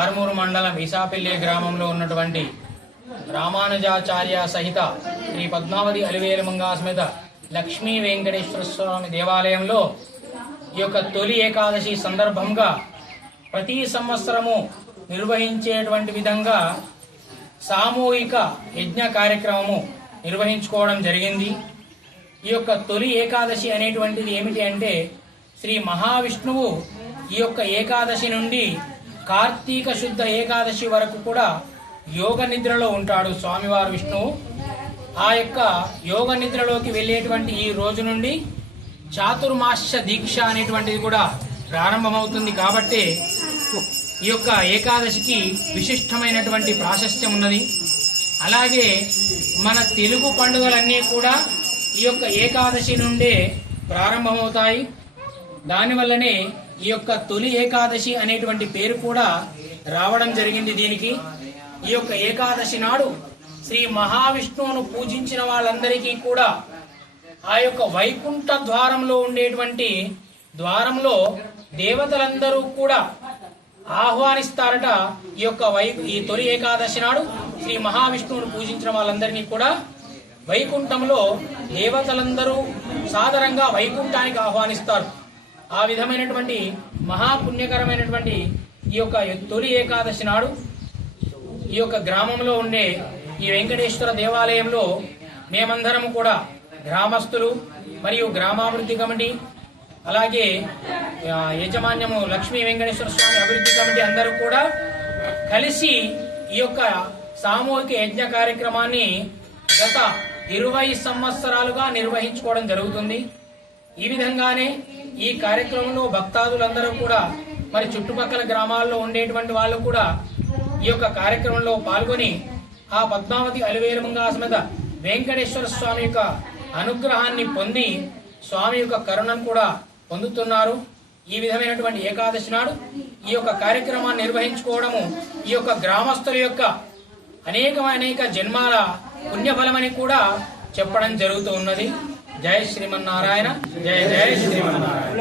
ఆర్మూరు మండలం ఈసాపల్లి గ్రామంలో ఉన్నటువంటి రామానుజాచార్య సహిత శ్రీ పద్మావతి అలివేలుమంగా సమేత లక్ష్మీ వెంకటేశ్వర స్వామి దేవాలయంలో ఈ యొక్క తొలి ఏకాదశి సందర్భంగా ప్రతి సంవత్సరము నిర్వహించేటువంటి విధంగా సామూహిక యజ్ఞ కార్యక్రమము నిర్వహించుకోవడం జరిగింది. ఈ యొక్క తొలి ఏకాదశి అనేటువంటిది ఏమిటి అంటే, శ్రీ మహావిష్ణువు ఈ యొక్క ఏకాదశి నుండి కార్తీక శుద్ధ ఏకాదశి వరకు కూడా యోగ నిద్రలో ఉంటాడు స్వామివారు విష్ణువు. ఆ యొక్క యోగ నిద్రలోకి వెళ్ళేటువంటి ఈ రోజు నుండి చాతుర్మాస్య దీక్ష అనేటువంటిది కూడా ప్రారంభమవుతుంది. కాబట్టి ఈ యొక్క ఏకాదశికి విశిష్టమైనటువంటి ప్రాశస్త్యం ఉన్నది. అలాగే మన తెలుగు పండుగలన్నీ కూడా ఈ యొక్క ఏకాదశి నుండే ప్రారంభమవుతాయి. దానివల్లనే ఈ యొక్క తొలి ఏకాదశి అనేటువంటి పేరు కూడా రావడం జరిగింది దీనికి. ఈ యొక్క ఏకాదశి నాడు శ్రీ మహావిష్ణువును పూజించిన వాళ్ళందరికీ కూడా ఆ యొక్క వైకుంఠ ద్వారంలో ఉండేటువంటి ద్వారంలో దేవతలందరూ కూడా ఆహ్వానిస్తారట. ఈ తొలి ఏకాదశి నాడు శ్రీ మహావిష్ణువును పూజించిన వాళ్ళందరినీ కూడా వైకుంఠంలో దేవతలందరూ సాదరంగా వైకుంఠానికి ఆహ్వానిస్తారు. ఆ విధమైనటువంటి మహాపుణ్యకరమైనటువంటి ఈ యొక్క తొలి ఏకాదశి నాడు ఈ యొక్క గ్రామంలో ఉండే ఈ వెంకటేశ్వర దేవాలయంలో మేమందరము కూడా గ్రామస్తులు మరియు గ్రామాభివృద్ధి కమిటీ, అలాగే యజమాన్యము లక్ష్మీ వెంకటేశ్వర స్వామి అభివృద్ధి కమిటీ అందరూ కూడా కలిసి ఈ యొక్క సామూహిక యజ్ఞ కార్యక్రమాన్ని గత 20 సంవత్సరాలుగా నిర్వహించుకోవడం జరుగుతుంది. ఈ విధంగానే ఈ కార్యక్రమంలో భక్తాదులందరూ కూడా మరి చుట్టుపక్కల గ్రామాల్లో ఉండేటువంటి వాళ్ళు కూడా ఈ యొక్క కార్యక్రమంలో పాల్గొని ఆ పద్మావతి అలివేలుమంగా సమేత వెంకటేశ్వర స్వామి యొక్క అనుగ్రహాన్ని పొంది స్వామి యొక్క కరుణను కూడా పొందుతున్నారు. ఈ విధమైనటువంటి ఏకాదశి నాడు ఈ యొక్క కార్యక్రమాన్ని నిర్వహించుకోవడము ఈ యొక్క గ్రామస్తుల యొక్క అనేక జన్మాల పుణ్యఫలమని కూడా చెప్పడం జరుగుతూ ఉన్నది. జై శ్రీమన్నారాయణ, జయ జయ శ్రీమన్నారాయణ.